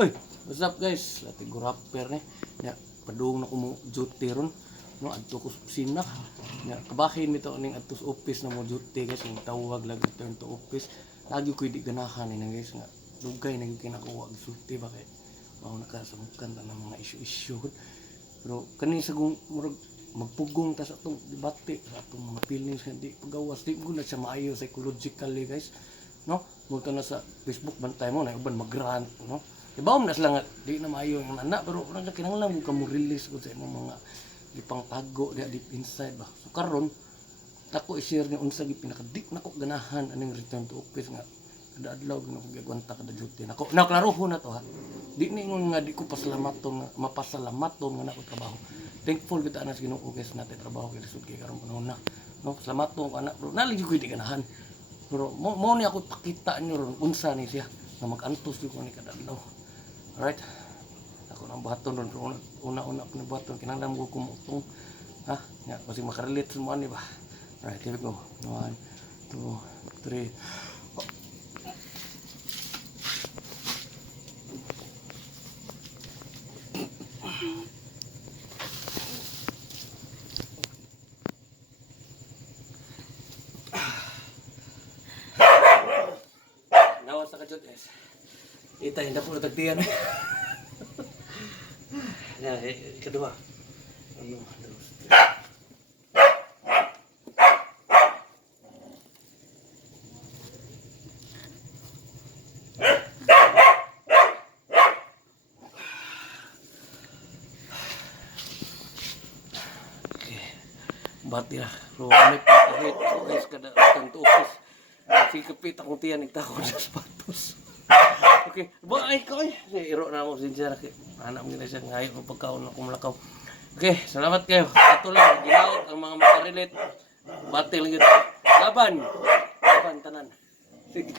Uy, what's up guys? Lati ko rapper ni. Ya, padung na ko mo duty ron. No, adto ko sa opisina. Ya, kabahin mi to ning adto sa office na mo duty guys, yung tawag lag return to office. Lagi ko di ganahan ni guys nga. Dugay na kinakuha og sulti ba kay mao nakasamukan ta ng mga issue-issue. Pero kani sa murag magpugong ta sa atong debate sa atong mga feelings hindi pagawas di ko na siya maayo psychologically guys, no? Munta na sa Facebook bantay mo na uban mag-rant, no? Ibaw na sila nga di na maayo yung anak pero na kinahanglan mo ka mo release ko sa imong mga gipang tago dia deep inside ba. So karon ako i-share ni unsa gi pinaka-deep nako ganahan aning return to office nga kada adlaw gino ko gigwanta kada duty nako. Na klarohon na to ha. Di ni ingon nga di ko pasalamaton mapasalamat nga nako trabaho. Thankful kita anas Ginoo guys natin trabaho kay lisod kay karon panahon na. No, salamat to anak bro. Nalig ko di ganahan. Pero mo ni ako pakita nyo ron unsa ni siya nga mag-antos ko ni kada adlaw. Alright. Ako nang buhaton ron una-una ko ni buhaton kinahanglan mo ko kumutong. Ha? Ya, kasi makarelate sa mo ani ba. Alright, here we go. 1 2 3. Nawas sa kajot guys. Itay na po tagtiyan. Ya, kedua. Ano, terus. Bati lah, ruang kahit guys kada kanto office. Si kapit akong tiyan nagtakon sa sapatos. Okay, bye ko eh. Iro na mo sincere kay anak mo nila siya ngayon ng pagkaon ako malakaw. Okay, salamat kayo. Ato lang ginaot ang mga makarelate. Bati lang yun. Laban tanan. Sige.